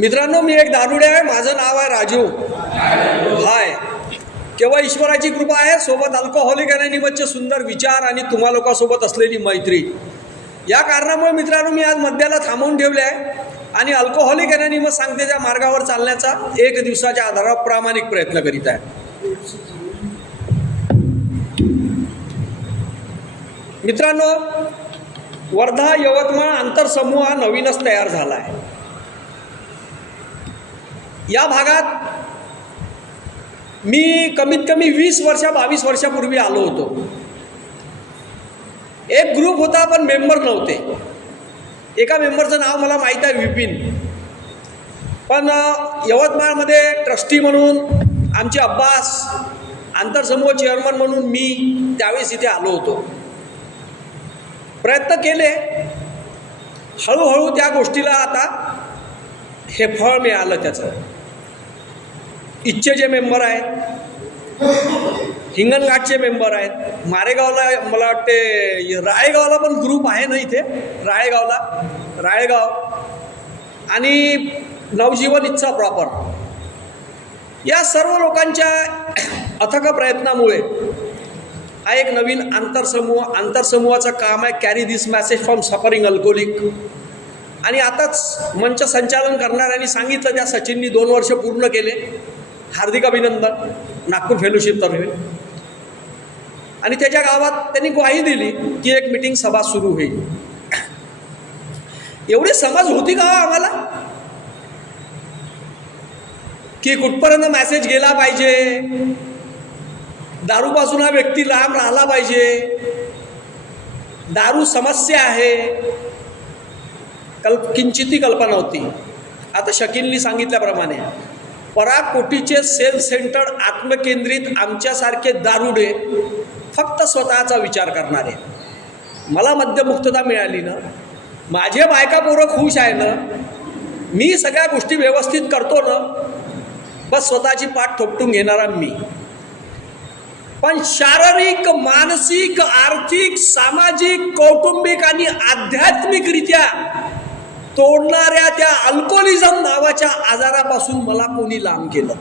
मित्रांनो, मी एक दारुडे आहे. माझं नाव आहे राजू. हाय. केवळ ईश्वराची कृपा आहे, सोबत अल्कोहोलिक अनोनिमसचे सुंदर विचार आणि तुम्हा लोकांसोबत असलेली मैत्री. या कारणामुळे मित्रांनो, मी आज मद्याला थांबवून ठेवले आहे आणि अल्कोहोलिक अनोनिमस सांगतेच्या मार्गावर चालण्याचा एक दिवसाच्या आधारावर प्रामाणिक प्रयत्न करीत आहे. मित्रांनो, वर्धा यवतमाळ आंतरसमूह हा नवीनच तयार झाला आहे. या भागात मी कमीत कमी 22 वर्षापूर्वी आलो होतो. एक ग्रुप होता पण मेंबर नव्हते. एका मेंबरचं नाव मला माहीत आहे, विपिन. पण यवतमाळमध्ये ट्रस्टी म्हणून आमचे अब्बास, आंतरसमूह चेअरमन म्हणून मी त्यावेळेस इथे आलो होतो. प्रयत्न केले. हळूहळू त्या गोष्टीला आता हे फळ मिळालं. त्याचं इच्छे जे मेंबर आहेत, हिंगणघाटचे मेंबर आहेत, मारेगावला मला वाटते, राळेगावला पण ग्रुप आहे ना इथे, राळेगाव आणि नवजीवन इच्छा प्रॉपर. या सर्व लोकांच्या अथक प्रयत्नामुळे हा एक नवीन आंतरसमूहाचं काम आहे, carry this message from suffering alcoholic. आणि आताच मंच संचालन करणाऱ्यांनी सांगितलं, त्या सचिननी 2 वर्ष पूर्ण केले. हार्दिक अभिनंदन नागपूर फेलोशिपतर्फे. आणि त्याच्या गावात त्यांनी ग्वाही दिली की एक मीटिंग सभा सुरू होईल. एवढी समज होती का आम्हाला की कुठपर्यंत मॅसेज गेला पाहिजे, दारूपासून हा व्यक्ती लांब राहिला पाहिजे, दारू समस्या आहे, किंचितही कल्पना होती. आता शकीलनी सांगितल्याप्रमाणे पराकोटीचे सेल्फ सेंटर्ड आत्मकेंद्रित आमच्यासारखे दारुडे फक्त स्वतःचा विचार करणारे. मला मद्यमुक्तता मिळाली ना, माझे बायका पोरं खुश आहे ना, मी सगळ्या गोष्टी व्यवस्थित करतो ना, बस स्वतःची पाठ थोपटून घेणारा मी. पण शारीरिक, मानसिक, आर्थिक, सामाजिक, कौटुंबिक आणि आध्यात्मिकरित्या तोडणाऱ्या त्या अल्कोहोलिझम नावाच्या आजारापासून मला कोणी लांब केलं.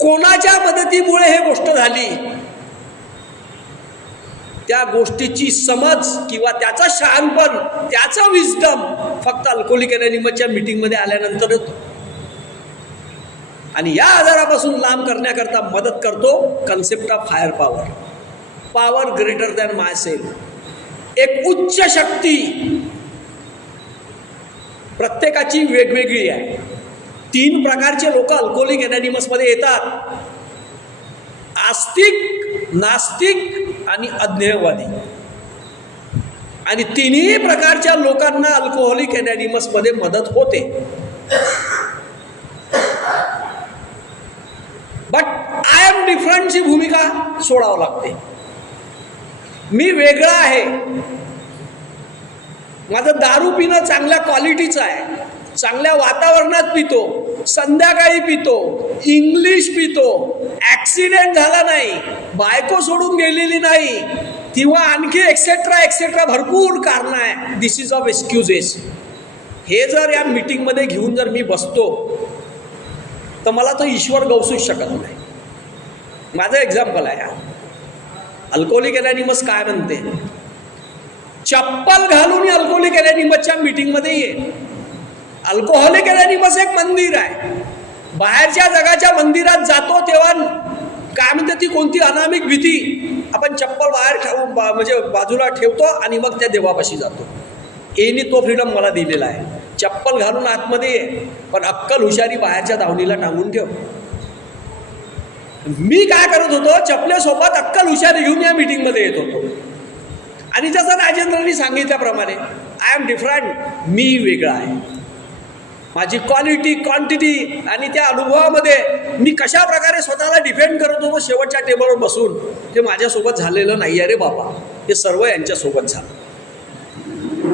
कोणाच्या मदतीमुळे हे गोष्ट झाली, त्या गोष्टीची समज किंवा त्याचा शहाणपण, त्याचा विस्डम फक्त अल्कोहोलिक अनोनिमसच्या मीटिंगमध्ये आल्यानंतर होतो. आणि या आजारापासून लांब करण्याकरता मदत करतो concept of higher power, power greater than myself. एक उच्च शक्ती प्रत्येकाची वेगवेगळी आहे. 3 प्रकारचे लोक अल्कोहोलिक अनोनिमसमध्ये येतात: आस्तिक, नास्तिक आणि अज्ञेयवादी. आणि 3ही प्रकारच्या लोकांना अल्कोहोलिक अनोनिमसमध्ये मदत होते. बट आय एम डिफरंटची भूमिका सोडावं लागते. मी वेगळा आहे. माझं दारू पिणं चांगल्या क्वालिटीचं आहे, चांगल्या वातावरणात पितो, संध्याकाळी पितो, इंग्लिश पितो, ॲक्सिडेंट झाला नाही, बायको सोडून गेलेली नाही, किंवा आणखी एक्सेट्रा भरपूर कारणं आहे. दिस इज ऑफ एक्सक्युजेस. हे जर या मीटिंगमध्ये घेऊन जर मी बसतो तर मला तो ईश्वर गवसूच शकत नाही. माझं एक्झाम्पल आहे. अल्कोहोलिक अनोनिमस काय म्हणते, चप्पल घालून अल्कोहोलिक अनोनिमसच्या मीटिंगमध्ये ये. अल्कोहोलिक अनोनिमस एक मंदिर आहे. बाहेरच्या जगाच्या मंदिरात जातो तेव्हा काय म्हणते, ती कोणती अनामिक भीती, आपण चप्पल बाहेर ठेवू, म्हणजे बाजूला ठेवतो आणि मग त्या देवापाशी जातो. एनी तो फ्रीडम मला दिलेला आहे. चप्पल घालून आतमध्ये ये, पण अक्कल हुशारी बाहेरच्या दावणीला टांगून ठेव. मी काय करत होतो, चपलेसोबत अक्कल हुशारी घेऊन या मीटिंगमध्ये येत होतो. आणि जसं राजेंद्रनी सांगितल्याप्रमाणे आय एम डिफरंट, मी वेगळा आहे. माझी क्वालिटी, क्वांटिटी आणि त्या अनुभवामध्ये मी कशा प्रकारे स्वतःला डिफेंड करत होतो शेवटच्या टेबलवर बसून, हे माझ्यासोबत झालेलं नाही आहे रे बाबा. हे सर्व यांच्यासोबत झालं.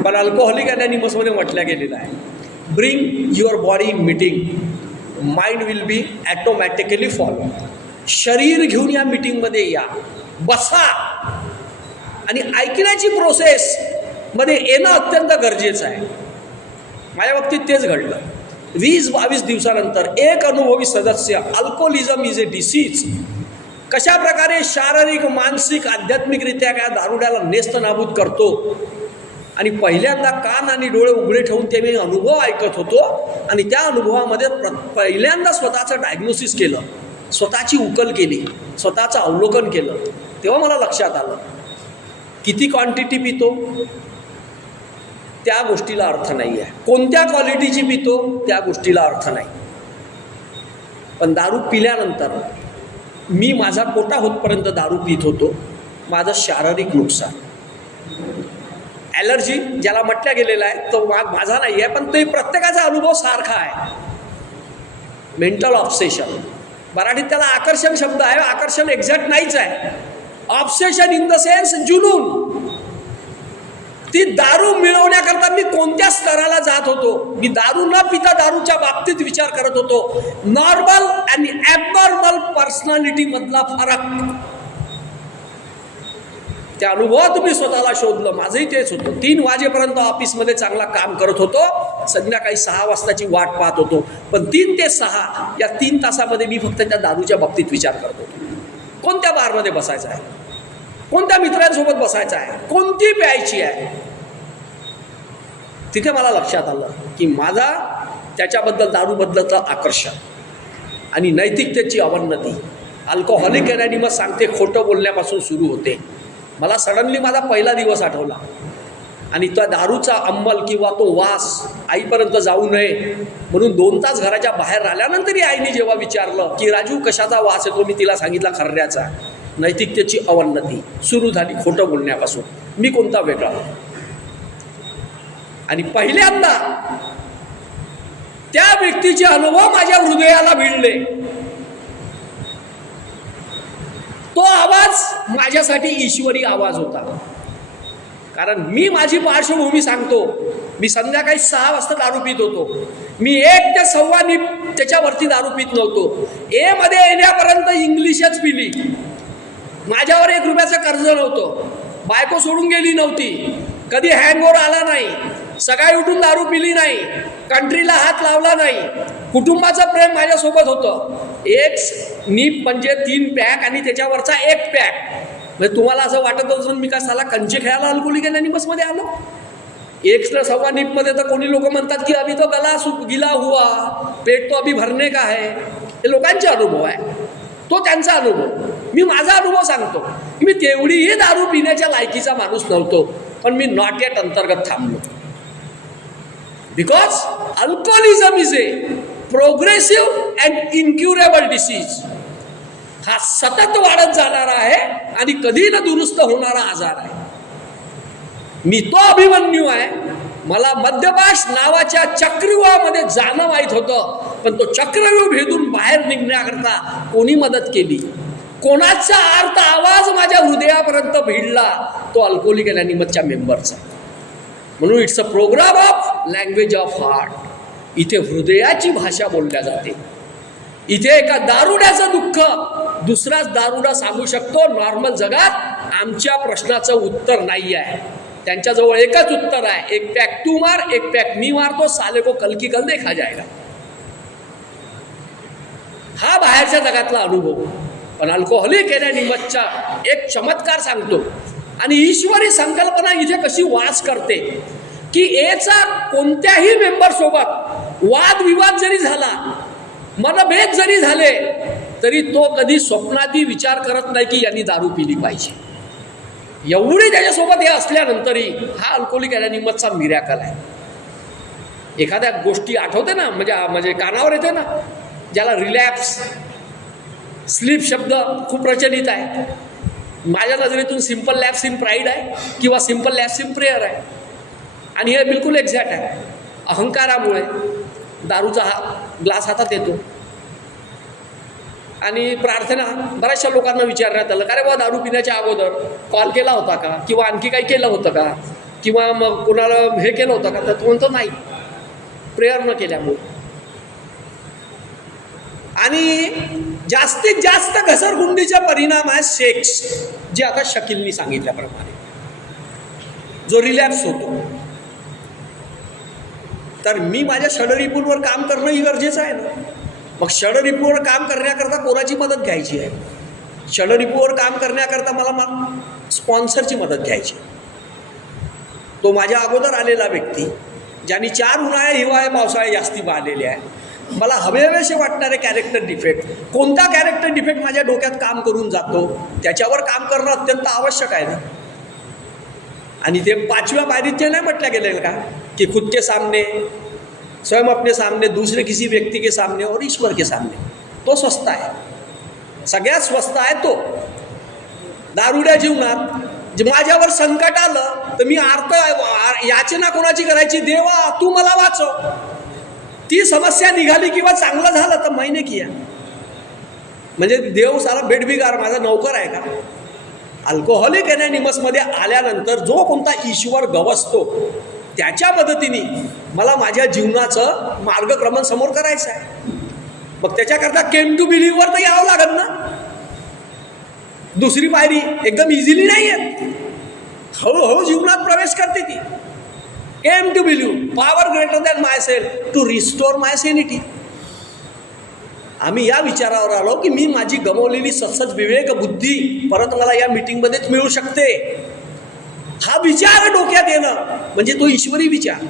पण अल्कोहोलिक अनोनिमसमध्ये म्हटलं गेलेलं आहे, bring your body in meeting, mind will be automatically follow. शरीर घेऊन या मीटिंगमध्ये या, बसा आणि ऐकण्याची प्रोसेस मध्ये येणं अत्यंत गरजेचं आहे. माझ्या बाबतीत तेच घडलं. 20-22 दिवसानंतर एक अनुभवी सदस्य अल्कोहोलिझम इज ए डिसीज कशा प्रकारे शारीरिक, मानसिक, आध्यात्मिकरित्या त्या दारुड्याला नेस्तनाबूत करतो. आणि पहिल्यांदा कान आणि डोळे उघडे ठेवून ते मी अनुभव ऐकत होतो आणि त्या अनुभवामध्ये पहिल्यांदा स्वतःचं डायग्नोसिस केलं, स्वतःची उकल केली, स्वतःचं अवलोकन केलं. तेव्हा मला लक्षात आलं किती क्वांटिटी पितो त्या गोष्टीला अर्थ नाही आहे, कोणत्या क्वालिटीची पितो त्या गोष्टीला अर्थ नाही. पण दारू पिल्यानंतर मी माझा कोटा होतपर्यंत दारू पित होतो. माझं शारीरिक नुकसान, ॲलर्जी ज्याला म्हटलं गेलेलं आहे तो माझा नाही आहे, पण ते प्रत्येकाचा अनुभव सारखा आहे. मेंटल ऑब्सेशन, मराठीत त्याला आकर्षण शब्द आहे, आकर्षण एक्झॅक्ट नाहीच आहे. ऑब्सेशन इन द सेन्स जुनून. ती दारू मिळवण्याकरता मी कोणत्या स्तराला जात होतो. मी दारू न पिता दारूच्या बाबतीत विचार करत होतो. नॉर्मल आणि ॲबनॉर्मल पर्सनॅलिटी मधला फरक, त्या अनुभवात मी स्वतःला शोधलं. माझंही तेच होतं. 3 वाजेपर्यंत ऑफिसमध्ये चांगला काम करत होतो, संध्याकाळी 6 वाजताची वाट पाहत होतो. पण 3 ते 6 या 3 तासामध्ये मी फक्त त्या दारूच्या बाबतीत विचार करत होतो. कोणत्या बारमध्ये बसायचं आहे, कोणत्या मित्रांसोबत बसायचं आहे, कोणती प्यायची आहे. तिथे मला लक्षात आलं की माझा त्याच्याबद्दल दारूबद्दलचं आकर्षण आणि नैतिकतेची अवनती अल्कोहोलिक अनॉनिमस सांगते खोटं बोलण्यापासून सुरू होते. मला सडनली माझा पहिला दिवस आठवला आणि त्या दारूचा अंमल किंवा तो वास आईपर्यंत जाऊ नये म्हणून 2 तास घराच्या बाहेर आल्यानंतरही आईने जेव्हा विचारलं की राजू कशाचा वास येतो, मी तिला सांगितला खर्याचा. नैतिकतेची अवनती सुरू झाली खोटं बोलण्यापासून. मी कोणता वेगळा. आणि पहिल्यांदा त्या व्यक्तीचे अनुभव माझ्या हृदयाला भिडले. तो आवाज माझ्यासाठी ईश्वरी आवाज होता. कारण मी माझी पार्श्वभूमी सांगतो. मी संध्याकाळी 6 वाजता दारू पित होतो. मी 1 ते 1.25 त्याच्यावरती दारू पित नव्हतो. ए मध्ये येण्यापर्यंत इंग्लिशच पिली. माझ्यावर 1 रुपयाचं कर्ज नव्हतं. बायको सोडून गेली नव्हती. कधी हँगओव्हर आला नाही. सकाळी उठून दारू पिली नाही. कंट्रीला हात लावला नाही. कुटुंबाचं प्रेम माझ्यासोबत होतं. 1 नीप म्हणजे 3 पॅक आणि त्याच्यावरचा 1 पॅक. म्हणजे तुम्हाला असं वाटत असून मी काय साला कंचे खेळायला अल्कोहोलिक अनॉनिमसमध्ये आलो. 1 ते 1.25 नीपमध्ये तर कोणी लोक म्हणतात की अभी तो गिला हुआ, पेट तो अभी भरने का है. हे लोकांचे अनुभव आहे, तो त्यांचा अनुभव. मी माझा अनुभव सांगतो. मी तेवढीही दारू पिण्याच्या लायकीचा माणूस नव्हतो, पण मी नॉट येट अंतर्गत थांबलो. Because alcoholism is a progressive and incurable disease. हा सतत वाढत जाणारा आहे आणि कधी न दुरुस्त होणारा आजार आहे. मी तो अभिमन्यू आहे. मला मद्यपाश नावाच्या चक्रव्यूहामध्ये जाणं माहीत होतं, पण तो चक्रव्यूह भेदून बाहेर निघण्याकरता कोणी मदत केली, कोणाचा अर्थ आवाज माझ्या हृदयापर्यंत भिडला, तो अल्कोहोलिक अनॉनिमसच्या मेंबरचा. म्हणून it's a programme of language of heart. इथे हृदयाची भाषा बोलल्या जाते. इथे एका दारुड्याचं दुःख दुसराच दारुडा सांगू शकतो. नॉर्मल जगात आमच्या प्रश्नाचं उत्तर नाही आहे. त्यांच्याजवळ एकच उत्तर आहे, 1 पॅक तू मार, 1 पॅक मी मारतो, साले को कल की कल देखा जाएगा. हा बाहेरच्या जगातला अनुभव. पण अल्कोहोलिक अनॉनिमसचा एक चमत्कार सांगतो. आणि ईश्वरी संकल्पना इथे कशी वास करते की एचा कोणत्याही मेंबरसोबत वादविवाद जरी झाला, मनभेद जरी झाले, तरी तो कधी स्वप्नातही विचार करत नाही की यांनी दारू पिली पाहिजे. एवढी त्याच्यासोबत हे असल्यानंतरही हा अल्कोहोलिक अनॉनिमसचा मिरॅकल आहे. एखाद्या गोष्टी आठवते ना, म्हणजे कानावर येते ना, ज्याला रिलॅप्स, स्लीप शब्द खूप प्रचलित आहे. माझ्या नजरेतून सिम्पल लॅप्स इन प्राईड आहे किंवा सिम्पल लॅप्स इन प्रेयर आहे. आणि हे बिलकुल एक्झॅक्ट आहे. अहंकारामुळे दारूचा ग्लास हातात येतो आणि प्रार्थना. बऱ्याचशा लोकांना विचारण्यात आलं, का रे बाबा दारू पिण्याच्या अगोदर कॉल केला होता का, किंवा आणखी काही केलं होतं का, किंवा मग कोणाला हे केलं होतं का, तर तो म्हणतो नाही, प्रेयर न केल्यामुळे. आणि जास्तीत जास्त घसरगुंडीचा परिणाम आहे सेक्स, जे आता शकीलनी सांगितल्याप्रमाणे जो रिलॅप्स होतो. तर मी माझ्या षडरिपूंवर काम करणंही गरजेचं आहे ना. मग षडरिपूवर काम करण्याकरता कोणाची मदत घ्यायची आहे? षडरिपूवर काम करण्याकरता मला मग स्पॉन्सरची मदत घ्यायची. तो माझ्या अगोदर आलेला व्यक्ती, ज्यांनी 4 उन्हाळे, हिवाळे, पावसाळे जास्ती पाहिलेले आहे, मला हवेहवेसे वाटणारे कॅरेक्टर डिफेक्ट, कोणता कॅरेक्टर डिफेक्ट माझ्या डोक्यात काम करून जातो त्याच्यावर काम करणं अत्यंत आवश्यक आहे ना. आणि ते 5व्या पायरीत ते नाही म्हटलं गेलेलं का की खुद के सामने, स्वयं अपने सामने, दूसरे किसी व्यक्ती के सामने और ईश्वर के सामने. तो स्वस्त आहे, सगळ्यात स्वस्त आहे तो. दारुड्या जीवनात माझ्यावर संकट आलं तर मी याचना कोणाची करायची? देवा तू मला वाचव. ती समस्या निघाली किंवा चांगलं झालं तर मैंने किया, म्हणजे देव सारा बेडबिगार माझा नौकर आहे का? अल्कोहोलिक एनॉनिमसमध्ये आल्यानंतर जो कोणता ईश्वर गवसतो त्याच्या मदतीने मला माझ्या जीवनाचं मार्गक्रमण समोर करायचं आहे. मग त्याच्याकरता केम टू बिलीव्हवर तर यावं लागत ना. दुसरी पायरी एकदम इझिली नाही येत, हळूहळू जीवनात प्रवेश करते ती. Came to believe, power greater than myself to restore my sanity. आम्ही या विचारावर आलो की मी माझी गमावलेली सत्सद विवेक बुद्धी परत मला या मीटिंगमध्येच मिळू शकते. हा विचार डोक्यात येणं म्हणजे तो ईश्वरी विचार.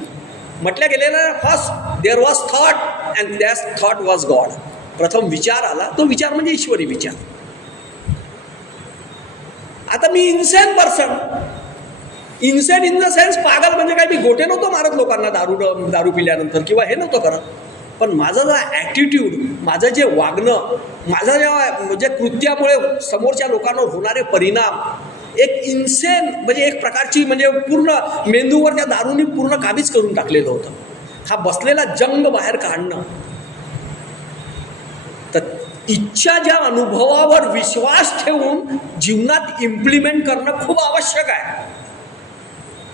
म्हटलं गेलेलं first there was thought and that thought was God. प्रथम विचार आला, तो विचार म्हणजे ईश्वरी विचार. आता मी insane person, insane in the sense पागल म्हणजे काय, मी गोटे नव्हतो मारत लोकांना दारू पिल्यानंतर किंवा हे नव्हतं करत, पण माझं जो ॲटिट्यूड, माझं जे वागणं, माझं जे कृत्यामुळे समोरच्या लोकांवर होणारे परिणाम, एक इन्सेन म्हणजे एक प्रकारची म्हणजे पूर्ण मेंदूवर त्या दारूने पूर्ण काबीज करून टाकलेलं होतं. हा बसलेला जंग बाहेर काढणं, तर इच्छा ज्या अनुभवावर विश्वास ठेवून जीवनात इम्प्लिमेंट करणं खूप आवश्यक आहे.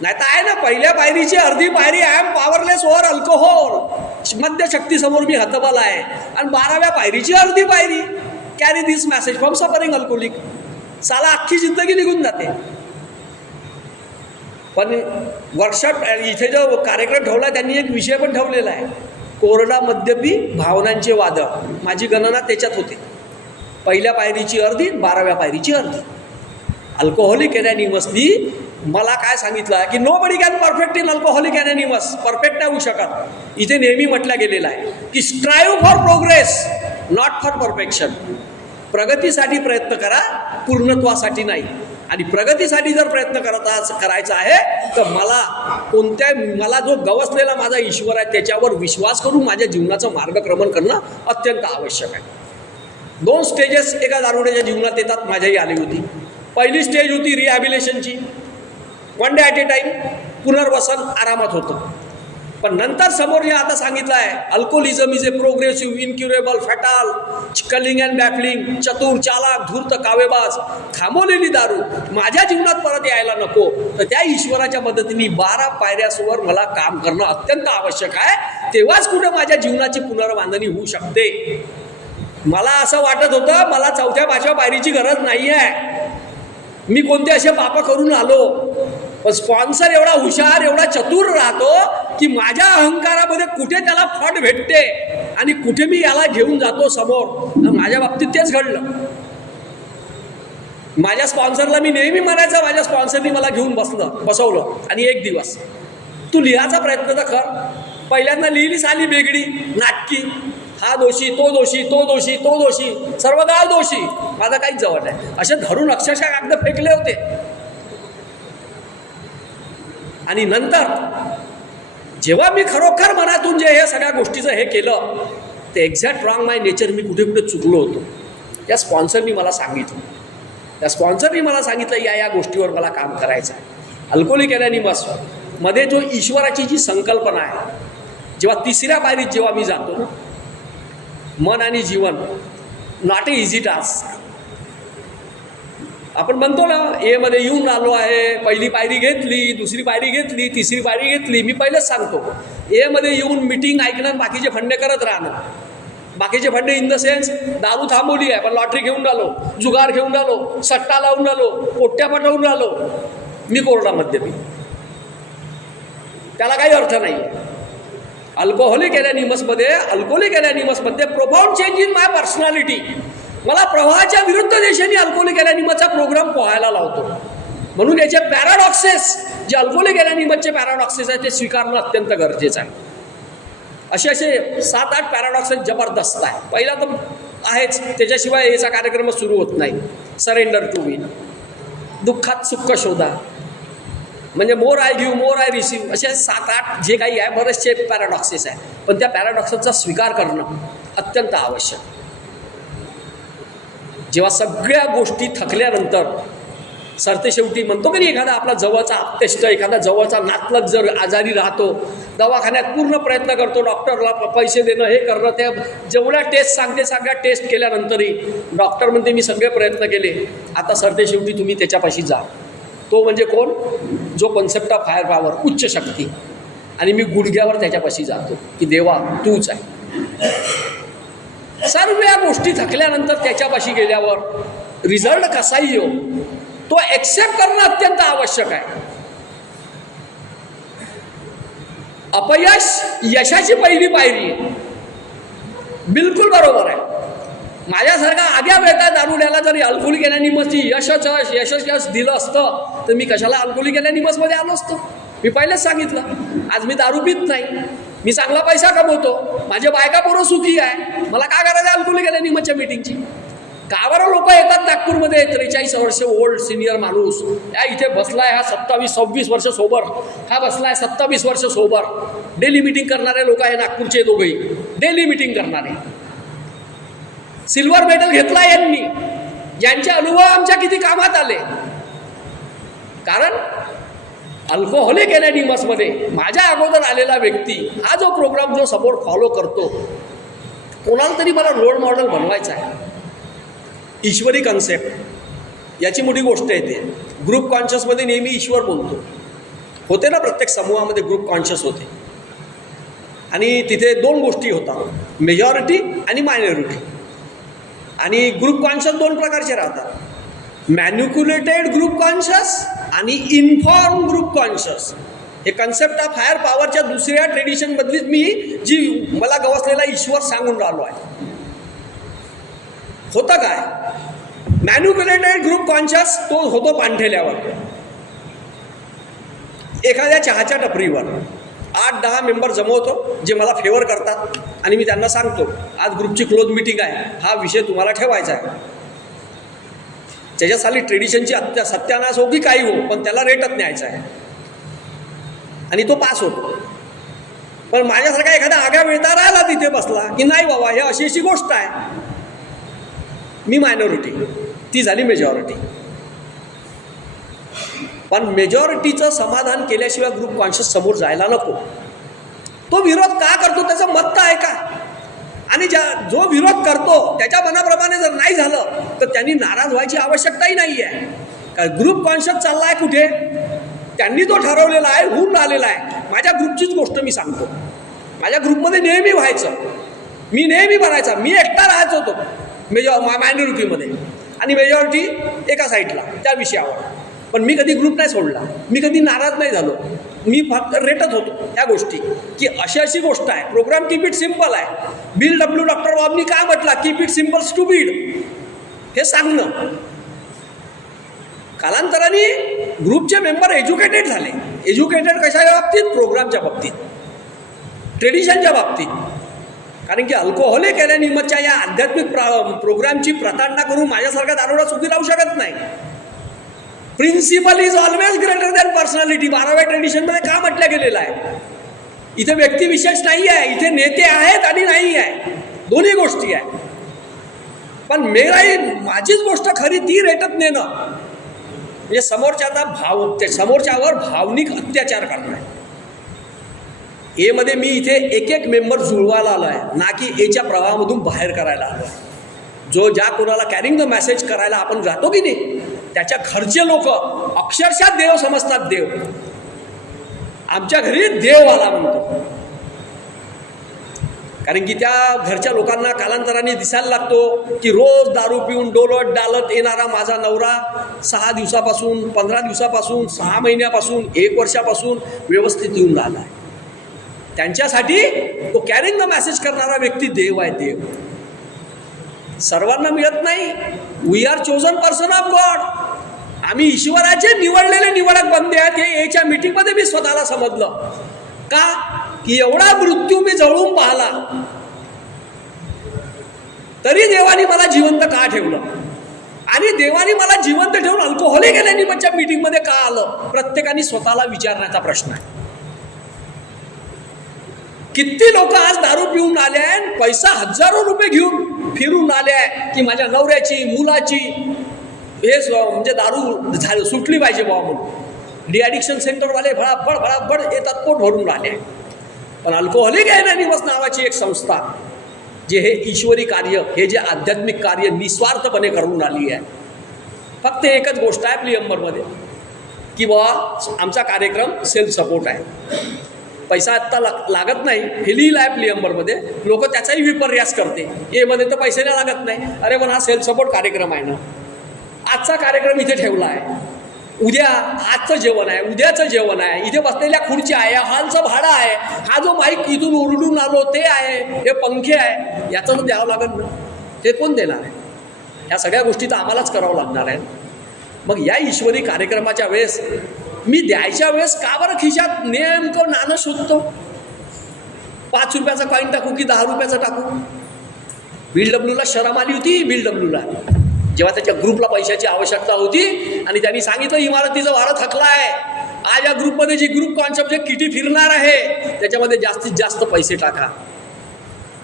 नाही तर आहे ना, पहिल्या पायरीची अर्धी पायरी आय एम पॉवरलेस ओव्हर अल्कोहोल, मद्यशक्तीसमोर मी हतबल आहे, आणि 12व्या पायरीची अर्धी पायरी carry this message from suffering alcoholic. साला अख्खी जिंदगी निघून जाते. पण वर्कशॉप इथे जो कार्यक्रम ठेवला त्यांनी एक विषय पण ठेवलेला आहे, कोरडा मद्यपी भावनांचे वादळ. माझी गणना त्याच्यात होते. पहिल्या पायरीची अर्धी, 12व्या पायरीची अर्धी. अल्कोहोलिक एनॉनिमसनी मला काय सांगितलं की nobody can perfect in alcoholic anonymous. Perfect नाही होऊ शकत. इथे नेहमी म्हटलं गेलेलं आहे की strive for progress not for perfection. प्रगतीसाठी प्रयत्न करा, पूर्णत्वासाठी नाही. आणि प्रगतीसाठी जर प्रयत्न करायचा आहे तर मला जो गवसलेला माझा ईश्वर आहे त्याच्यावर विश्वास करून माझ्या जीवनाचं मार्गक्रमण करणं अत्यंत आवश्यक आहे. 2 स्टेजेस एका दारुड्याच्या जीवनात येतात, माझ्याही आली होती. पहिली स्टेज होती रिहॅबिलेशनची, 1 डे ॲट ए टाईम, पुनर्वसन आरामात होतं. पण नंतर समोर जे आता सांगितलं आहे, alcoholism is a progressive, incurable, fatal, cunning and baffling, चतुर, चालाक, धूर्त, कावेबाज, थांबवलेली दारू माझ्या जीवनात परत यायला नको, तर त्या ईश्वराच्या मदतीने 12 पायऱ्यासवर मला काम करणं अत्यंत आवश्यक आहे. तेव्हाच कुठे माझ्या जीवनाची पुनर्बांधणी होऊ शकते. मला असं वाटत होतं मला 4थ्या 5व्या पायरीची गरज नाही आहे, मी कोणते असे पाप करून आलो. पण स्पॉन्सर एवढा हुशार, एवढा चतुर राहतो की माझ्या अहंकारामध्ये कुठे त्याला फट भेटते आणि कुठे मी याला घेऊन जातो समोर. माझ्या बाबतीत तेच घडलं. माझ्या स्पॉन्सरला मी नेहमी म्हणायचं, माझ्या स्पॉन्सरनी मला घेऊन बसवलं आणि एक दिवस तू लिहायचा प्रयत्न तर कर. पहिल्यांदा लिहिलीच आली वेगळी नाटकी, हा दोषी, तो दोषी, तो दोषी, तो दोषी, सर्व गाव दोषी, माझा काहीच जवळ नाही, असे धरून अक्षरशः कागद फेकले होते. आणि नंतर जेव्हा मी खरोखर मनातून जे हे सगळ्या गोष्टीचं हे केलं, ते एक्झॅक्ट रॉंग माय नेचर मी कुठे कुठे चुकलो होतो. त्या स्पॉन्सरनी मला सांगितलं, या गोष्टीवर मला काम करायचं आहे. अल्कोहोलिक एनॉनिमस मध्ये जो ईश्वराची जी संकल्पना आहे, जेव्हा 3ऱ्या पायरीत जेव्हा मी जातो ना, मन आणि जीवन नॉट ए इझी टास्क. आपण म्हणतो ना, एमध्ये येऊन आलो आहे, पहिली पायरी घेतली, दुसरी पायरी घेतली, तिसरी पायरी घेतली. मी पहिलेच सांगतो, एमध्ये येऊन मिटिंग ऐकणं, बाकीचे फंडे करत राहणं. बाकीचे फंडे इन द सेन्स दारू थांबवली आहे, पण लॉटरी घेऊन राहिलो, जुगार घेऊन राहिलो, सट्टा लावून राहिलो, पोट्ट्या पटवून राहिलो. मी कोरडा मद्यपी, त्याला काही अर्थ नाही आहे. अल्कोहोलिक ॲनॅनिमसमध्ये profound change in my personality. मला प्रवाहाच्या विरुद्ध दिशेने अल्कोहोलिक ॲनॅनिमसचा प्रोग्राम पोहायला लावतो. म्हणून याचे पॅराडॉक्सेस, जे अल्कोहोलिक ॲनॅनिमसचे पॅराडॉक्सेस आहेत, ते स्वीकारणं अत्यंत गरजेचं आहे. असे 7-8 पॅराडॉक्सेस जबरदस्त आहे. पहिला तर आहेच, त्याच्याशिवाय याचा कार्यक्रम सुरू होत नाही. सरेंडर टू विन, दुःखात सुख शोधा, म्हणजे more I give more I receive, असे 7-8 जे काही आहे बरेचसे पॅराडॉक्सेस आहे. पण त्या पॅराडॉक्सेसचा स्वीकार करणं अत्यंत आवश्यक. जेव्हा सगळ्या गोष्टी थकल्यानंतर सरतेशेवटी म्हणतो की नाही, एखादा आपला जवळचा आप्तेष्ट, एखादा जवळचा नातलग जर आजारी राहतो, दवाखान्यात पूर्ण प्रयत्न करतो, डॉक्टरला पैसे देणं, हे करणं, त्या जेवढ्या टेस्ट सांगते सगळ्या टेस्ट केल्यानंतरही डॉक्टर म्हणते मी सगळे प्रयत्न केले, आता सरतेशेवटी तुम्ही त्याच्यापाशी जा. तो म्हणजे कोण? जो कॉन्सेप्ट ऑफ हायर पॉवर, उच्च शक्ती. आणि मी गुडघ्यावर त्याच्यापाशी जातो की देवा तूच आहे. सर्व या गोष्टी थकल्यानंतर त्याच्यापाशी गेल्यावर रिझल्ट कसाही येऊ, तो एक्सेप्ट करणं अत्यंत आवश्यक आहे. अपयश यशाची पहिली पायरी आहे. बिलकुल बरोबर आहे. माझ्यासारखा आग्या वेळता दारुड्याला जरी अल्कोहोलिक ॲनॅनिमसची यश दिलं असतं तर मी कशाला अल्कोहोलिक ॲनॅनिमसमध्ये आलो असतो. मी पहिलेच सांगितलं, आज मी दारू पित नाही, मी चांगला पैसा कमवतो, माझे बायका पोरं सुखी आहे, मला काय करायचं अल्कोहोलिक ॲनॅनिमसच्या मीटिंगची. का बरं लोक येतात नागपूरमध्ये? 43 वर्ष ओल्ड सिनियर माणूस या इथे बसलाय, हा 27-26 वर्ष सोबर, हा बसलाय 27 वर्ष सोबर. डेली मिटिंग करणारे लोक आहे नागपूरचे दोघंही, डेली मिटिंग करणारे. सिल्वर मेडल घेतला यांनी, ज्यांचे अनुभव आमच्या किती कामात आले. कारण अल्कोहोलिक ॲनॅनिमसमध्ये माझ्या अगोदर आलेला व्यक्ती हा जो प्रोग्राम जो सपोर्ट फॉलो करतो, कोणाला तरी मला रोल मॉडेल बनवायचा आहे. ईश्वरी कन्सेप्ट याची मोठी गोष्ट येते. ग्रुप कॉन्शियसमध्ये नेहमी ईश्वर बोलतो. होते ना, प्रत्येक समूहामध्ये ग्रुप कॉन्शियस होते. आणि तिथे 2 गोष्टी होतात, मेजॉरिटी आणि मायनॉरिटी. आणि ग्रुप कॉन्शियस 2 प्रकारचे राहतात, मॅन्युक्युलेटेड ग्रुप कॉन्शियस आणि इन्फॉर्म ग्रुप कॉन्शियस. हे कन्सेप्ट ऑफ हायर पॉवरच्या दुसऱ्या ट्रेडिशनमधलीच मी जी मला गवसलेला ईश्वर सांगून राहिलो आहे. होतं काय, मॅन्युक्युलेटेड ग्रुप कॉन्शियस तो होतो पांठेल्यावर, एखाद्या चहाच्या टपरीवर 8-10 मेंबर जमवतो जे मला फेवर करतात आणि मी त्यांना सांगतो आज ग्रुपची क्लोज मीटिंग आहे, हा विषय तुम्हाला ठेवायचा आहे. त्याच्यासाठी ट्रेडिशनची सत्यानाश हो की काही हो, पण त्याला रेटच न्यायचा आहे आणि तो पास होतो. पण माझ्यासारखा एखादा आग्या वेळता राहिला तिथे बसला की नाही बाबा हे अशी अशी गोष्ट आहे, मी मायनॉरिटी, ती झाली मेजॉरिटी. पण मेजॉरिटीचं समाधान केल्याशिवाय ग्रुप कॉन्शियस समोर जायला नको. तो विरोध का करतो त्याचं मत तर आहे का? आणि जो विरोध करतो त्याच्या मनाप्रमाणे जर नाही झालं तर त्यांनी नाराज व्हायची आवश्यकताही नाही आहे. काय ग्रुप कॉन्शियस चालला आहे कुठे? त्यांनी तो ठरवलेला आहे, होऊन राहिलेला आहे. माझ्या ग्रुपचीच गोष्ट मी सांगतो. माझ्या ग्रुपमध्ये नेहमी व्हायचं, मी नेहमी भरायचा, मी एकटा राहायचो होतो मायनॉरिटीमध्ये आणि मेजॉरिटी एका साईडला त्या विषयावर. पण मी कधी ग्रुप नाही सोडला, मी कधी नाराज नाही झालो, मी फक्त रेटत होतो त्या गोष्टी की अशी अशी गोष्ट आहे. प्रोग्राम कीप इट सिम्पल आहे. बिल डब्ल्यू डॉक्टर बाबनी काय म्हटला, कीप इट सिम्पल स्टुपिड, हे सांगणं. कालांतराने ग्रुपचे मेंबर एज्युकेटेड झाले. एज्युकेटेड कशाच्या बाबतीत? प्रोग्रामच्या बाबतीत, ट्रेडिशनच्या बाबतीत. कारण की अल्कोहोलिक ॲनॅनिमसच्या या आध्यात्मिक प्रोग्रामची प्रताडणा करून माझ्यासारखा दारोडा सुखी राहू शकत नाही. Principle is always greater than personality 12व्या ट्रेडिशनमध्ये का म्हटलं गेलेलं आहे. इथे व्यक्तिविशेष नाही आहे, इथे नेते आहेत आणि नाही आहे, दोन्ही गोष्टी आहे. पण माझीच गोष्ट खरी ती रेटत नेणं म्हणजे समोरच्यावर भावनिक अत्याचार करणं. एमध्ये मी इथे एक मेंबर जुळवायला आलो आहे, ना की एच्या प्रवाहामधून बाहेर करायला आलो आहे. जो ज्या कोणाला कॅरिंग द मेसेज करायला आपण जातो की नाही, त्याच्या घरचे लोक अक्षरशः देव समजतात. देव आमच्या घरी देव आला म्हणतो. कारण की त्या घरच्या लोकांना कालांतराने दिसायला लागतो की रोज दारू पिऊन डोलत डालत येणारा माझा नवरा 6 दिवसापासून, 15 दिवसापासून, 6 महिन्यापासून, 1 वर्षापासून व्यवस्थित येऊन राहिला आहे. त्यांच्यासाठी तो कॅरिंग द मेसेज करणारा व्यक्ती देव आहे. देव सर्वांना मिळत नाही. We are chosen person of God. आम्ही ईश्वराचे निवडलेले निवडक बंदे आहेत. हे याच्या मीटिंगमध्ये मी स्वतःला समजलं. का की एवढा मृत्यू मी जवळून पाहिला तरी देवाने मला जिवंत का ठेवलं, आणि देवाने मला जिवंत ठेवून अल्कोहोलिक अनोनिमसच्या मीटिंगमध्ये का आलं, प्रत्येकाने स्वतःला विचारण्याचा प्रश्न आहे. किती लोक आज दारू पिऊन आले आहे, पैसा हजारो रुपये घेऊन फिरून आले आहे की माझ्या नवऱ्याची मुलाची हे म्हणजे दारू झाली सुटली पाहिजे बाबा म्हणून. डिॲडिक्शन सेंटरवाले भडाभड येतात, पोट भरून राहिले. पण अल्कोहोलिक अनोनिमस नावाची एक संस्था जे हे ईश्वरी कार्य, हे जे आध्यात्मिक कार्य निस्वार्थपणे करून राहिली आहे. फक्त एकच गोष्ट आहे प्लिअम्बरमध्ये की बाबा आमचा कार्यक्रम सेल्फ सपोर्ट आहे, पैसा आत्ता लागत नाही हे लिहिलं आहे प्लिअम्बरमध्ये. लोक त्याचाही विपर्यास करते, एमध्ये तर पैसे लागत नाही. अरे पण हा सेल्फ सपोर्ट कार्यक्रम आहे ना. आजचा कार्यक्रम इथे ठेवला आहे, उद्या आजचं जेवण आहे, उद्याचं जेवण आहे, इथे बसलेल्या खुर्च्या आहे, हॉलचं भाडं आहे, हा जो माईक इथून उरडून आलो ते आहे, हे पंखे आहे, याचं तर द्यावं लागेल ना. ते कोण देणार आहे? या सगळ्या गोष्टी तर आम्हालाच करावं लागणार आहे. मग या ईश्वरी कार्यक्रमाच्या वेळेस मी द्यायच्या वेळेस का बरं खिशात नेमकं नाणं शोधतो? 5 रुपयाचा कॉईन टाकू की 10 रुपयाचा टाकू? BLWला शरम आली होती. BLWला जेव्हा त्याच्या ग्रुपला पैशाची आवश्यकता होती आणि त्यांनी सांगितलं इमारतीचं वारं थकलं आहे, आज या ग्रुपमध्ये जी ग्रुप कॉन्सेप्ट जे किटी फिरणार आहे त्याच्यामध्ये जास्तीत जास्त पैसे टाका.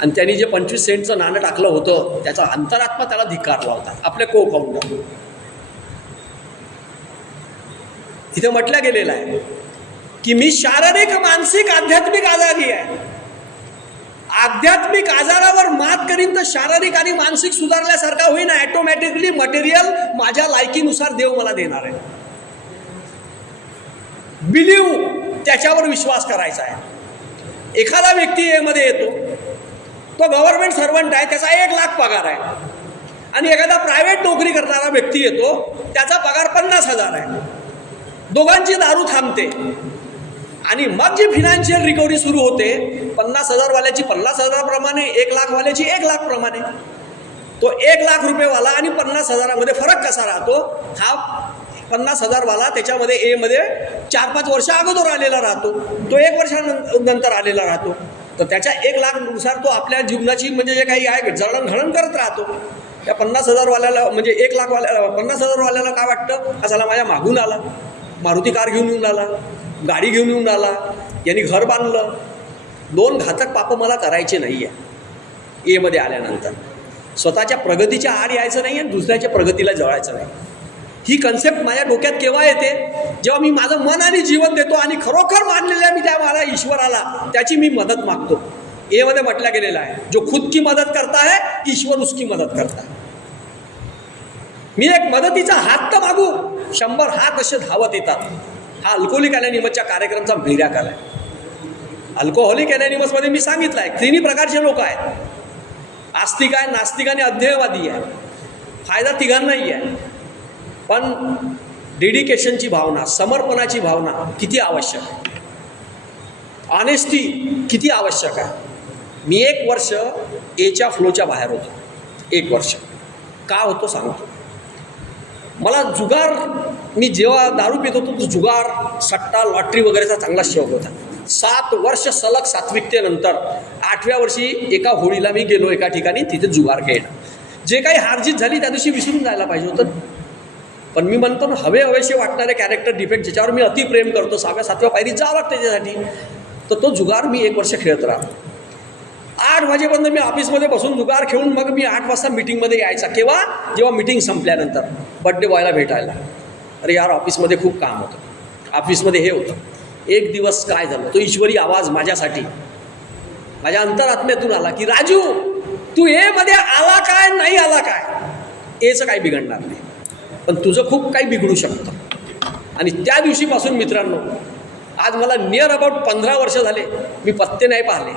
आणि त्यांनी जे 25 सेंटचं नाणं टाकलं होतं त्याचा अंतरात्मा त्याला धिक्कारला होता. आपले को फाउंडर इथे म्हटलं गेलेलं आहे की मी शारीरिक मानसिक आध्यात्मिक आजारी आहे. आध्यात्मिक आजारावर मात करीन तर शारीरिक आणि मानसिक सुधारल्यासारखा होईन. ॲटोमॅटिकली मटेरियल माझ्या लायकीनुसार देव मला देणार आहे. बिलीव्ह, त्याच्यावर विश्वास करायचा आहे. एखादा व्यक्ती यामध्ये येतो, तो गव्हर्नमेंट सर्वंट आहे, त्याचा 1 लाख पगार आहे, आणि एखादा प्रायव्हेट नोकरी करणारा व्यक्ती येतो, त्याचा पगार 50,000 आहे. दोघांची दारू थांबते आणि मग जी फिनान्शियल रिकव्हरी सुरू होते, 50,000 वाल्याची 50,000 प्रमाणे, 1 लाख वाल्याची 1 लाख प्रमाणे. तो 1 लाख रुपयेवाला आणि 50,000 फरक कसा राहतो? हा 50,000 वाला त्याच्यामध्ये एमध्ये 4-5 वर्ष अगोदर आलेला राहतो, तो 1 वर्षानंतर आलेला राहतो. तर त्याच्या 1 लाखनुसार तो आपल्या जीवनाची म्हणजे जे काही आहे जळणघळण करत राहतो. त्या 50,000 वाल्याला म्हणजे 1 लाख वाल्याला 50,000 वाल्याला काय वाटतं, असाला माझ्या मागून आला, मारुती कार घेऊन येऊन आला, गाडी घेऊन येऊन आला, यांनी घर बांधलं. 2 घातक पापं मला करायचे नाही आहे. एमध्ये आल्यानंतर स्वतःच्या प्रगतीच्या आड यायचं नाही आणि दुसऱ्याच्या प्रगतीला जळायचं नाही. ही कन्सेप्ट माझ्या डोक्यात केव्हा येते? जेव्हा मी माझं मन आणि जीवन देतो आणि खरोखर मानलेल्या मी त्या मला ईश्वराला त्याची मी मदत मागतो. एमध्ये म्हटलं गेलेलं आहे, जो खुद की मदत करता है ईश्वर उसकी मदत करता है. मी एक मदतीचा हात तर मागू, 100 हात असे धावत येतात. हा अल्कोहोलिक अनोनिमसच्या कार्यक्रमचा मिराकल आहे. अल्कोहोलिक अनोनिमसमध्ये मी सांगितलं आहे 3 प्रकारचे लोक आहेत. आस्तिक आहे, नास्तिक आणि अध्ययवादी आहे. फायदा तिघांनाही आहे. पण डेडिकेशनची भावना, समर्पणाची भावना किती आवश्यक आहे, ऑनेस्टी किती आवश्यक आहे. मी 1 वर्ष एच्या फ्लोच्या बाहेर होतो. 1 वर्ष का होतो सांगतो. मला जुगार, मी जेव्हा दारू पित होतो तो जुगार, सट्टा, लॉटरी वगैरेचा चांगला शौक होता. 7 वर्ष सलग सात्विकतेनंतर 8व्या वर्षी एका होळीला मी गेलो एका ठिकाणी, तिथे जुगार खेळणं. जे काही हारजीत झाली त्या दिवशी विसरून जायला पाहिजे होतं. पण मी म्हणतो ना, हवेशी वाटणारे कॅरेक्टर डिफेक्ट ज्याच्यावर मी अतिप्रेम करतो, 6व्या-7व्या पायरीत जावं लागतं त्याच्यासाठी. तर तो जुगार मी 1 वर्ष खेळत राहतो. 8 वाजेपर्यंत मी ऑफिसमध्ये बसून जुगार खेळून मग मी 8 वाजता मीटिंगमध्ये यायचा. केव्हा? जेव्हा मीटिंग संपल्यानंतर बड्डे बॉयला भेटायला. अरे यार, ऑफिसमध्ये खूप काम होतं, ऑफिसमध्ये हे होतं. एक दिवस काय झालं, तो ईश्वरी आवाज माझ्यासाठी माझ्या अंतरात्म्यातून आला की राजू, तू मध्ये आला काय नाही आला काय याचं काही बिघडणार नाही, पण तुझं खूप काही बिघडू शकतं. आणि त्या दिवशीपासून मित्रांनो, आज मला नियर अबाउट 15 वर्ष झाले, मी पत्ते नाही पाहिले.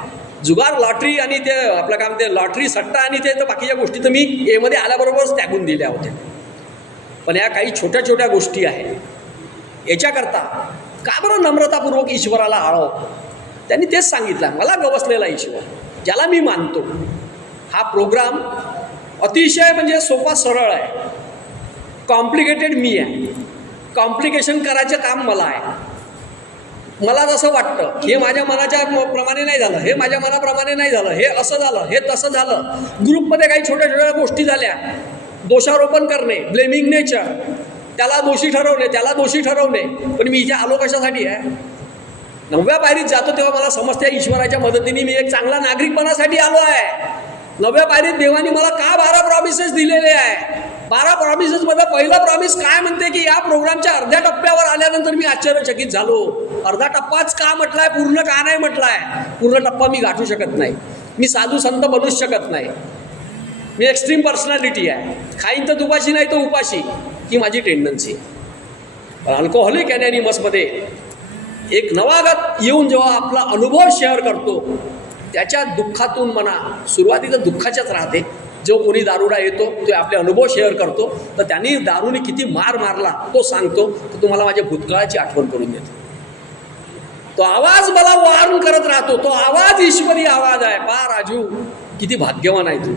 जुगार, लॉटरी आणि ते आपलं काम, ते लॉटरी, सट्टा आणि ते तर बाकीच्या गोष्टी तर मी एमध्ये आल्याबरोबरच त्यागून दिल्या होत्या. पण या काही छोट्या छोट्या गोष्टी आहेत. याच्याकरता का बरं नम्रतापूर्वक ईश्वराला आळव, त्यांनी तेच सांगितलं, मला गवसलेला ईश्वर ज्याला मी मानतो. हा प्रोग्राम अतिशय म्हणजे सोपा सरळ आहे. कॉम्प्लिकेटेड मी आहे, कॉम्प्लिकेशन करायचं काम मला आहे. मला जसं वाटतं हे माझ्या मनाच्या प्रमाणे नाही झालं, हे माझ्या मनाप्रमाणे नाही झालं, हे असं झालं, हे तसं झालं. ग्रुपमध्ये काही छोट्या छोट्या गोष्टी झाल्या, दोषारोपण करणे, ब्लेमिंग नेचर, त्याला दोषी ठरवणे, त्याला दोषी ठरवणे. पण मी इथे आलो कशासाठी आहे? 9व्या पायरीत जातो तेव्हा मला समजते ईश्वराच्या मदतीने मी एक चांगला नागरिकपणासाठी आलो आहे. 9व्या पायरीत देवानी मला का 12 प्रॉमिसेस दिलेले आहे. 12 प्रॉमिसेसमध्ये पहिलं प्रॉमिस काय म्हणते की या प्रोग्रामच्या अर्ध्या टप्प्यावर आल्यानंतर मी आश्चर्यचकित झालो. अर्धा टप्पाच का म्हटलाय, पूर्ण का नाही म्हटलाय? पूर्ण टप्पा मी गाठू शकत नाही, मी साधू संत बनूच शकत नाही. मी एक्स्ट्रीम पर्सनॅलिटी आहे. खाईन तर तुपाशी नाही तर उपाशी, ही माझी टेंडन्सी. अल्कोहोलिक अनॉनिमसमध्ये एक नवागत येऊन जेव्हा आपला अनुभव शेअर करतो, त्याच्या दुःखातून म्हणा, सुरुवातीला दुःखाच्याच राहते. जो कोणी दारुडा येतो तो आपले अनुभव शेअर करतो, तर त्यांनी दारूने किती मार मारला तो सांगतो, तर तुम्हाला माझ्या भूतकाळाची आठवण करून देतो. तो आवाज मला वारून करत राहतो, तो आवाज ईश्वरी आवाज आहे. पा राजू, किती भाग्यवान आहे तू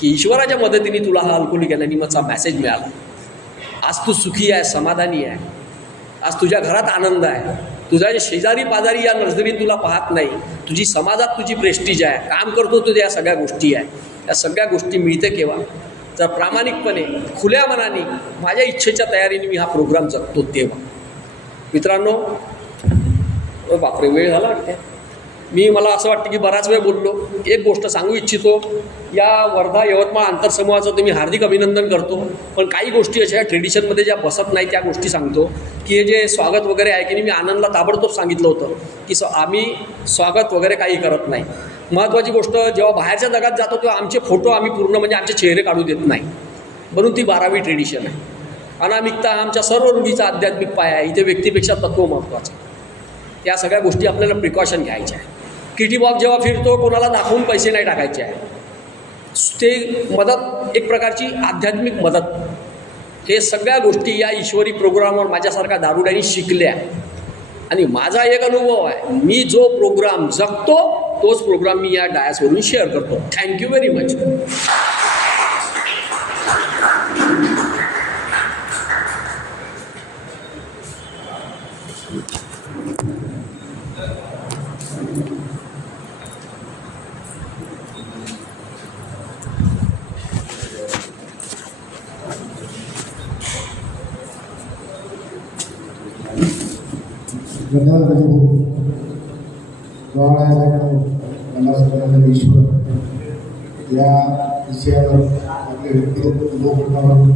की ईश्वराच्या मदतीने तुला हा अल्कोहोलिक अनॉनिमसचा मेसेज मिळाला. आज तू सुखी आहे, समाधानी आहे. आज तुझ्या घरात आनंद आहे. तुझ्या शेजारी पाजारी या नजरेने तुला पाहत नाही. तुझी समाजात तुझी प्रेस्टीज आहे. काम करतो तुझ्या या सगळ्या गोष्टी आहे. या सगळ्या गोष्टी मिळते केव्हा? जर प्रामाणिकपणे, खुल्या मनाने, माझ्या इच्छेच्या तयारीने मी हा प्रोग्राम जगतो तेव्हा. मित्रांनो, बापरे, वेळ झाला वाटते. मला असं वाटतं की बराच वेळ बोललो. एक गोष्ट सांगू इच्छितो. या वर्धा यवतमाळ आंतरसमूहाचं तुम्ही हार्दिक अभिनंदन करतो. पण काही गोष्टी अशा ट्रेडिशनमध्ये ज्या बसत नाही त्या गोष्टी सांगतो. की हे जे स्वागत वगैरे आहे की मी आनंदला ताबडतोब सांगितलं होतं की आम्ही स्वागत वगैरे काही करत नाही. महत्त्वाची गोष्ट, जेव्हा बाहेरच्या जगात जातो तेव्हा आमचे फोटो आम्ही पूर्ण म्हणजे आमचे चेहरे काढू देत नाही. म्हणून ती 12वी ट्रेडिशन आहे. अनामिकता आमच्या सर्व रूढीचा आध्यात्मिक पाया आहे. इथे व्यक्तीपेक्षा तत्व महत्त्वाचं. या सगळ्या गोष्टी आपल्याला प्रिकॉशन घ्यायच्या आहे. किटी बॉक्स जेव्हा फिरतो कोणाला दाखवून पैसे नाही टाकायचे आहे. ते मदत एक प्रकारची आध्यात्मिक मदत. हे सगळ्या गोष्टी या ईश्वरी प्रोग्रामवर माझ्यासारख्या दारुड्यांनी शिकल्या. आणि माझा एक अनुभव आहे, मी जो प्रोग्राम जगतो तोच प्रोग्राम मी या डायसवरून शेअर करतो. Thank you very much. धन्यवाद राजू. मला सगळ्यांना ईश्वर या विषयावर आपले व्यक्तिगत अनुभव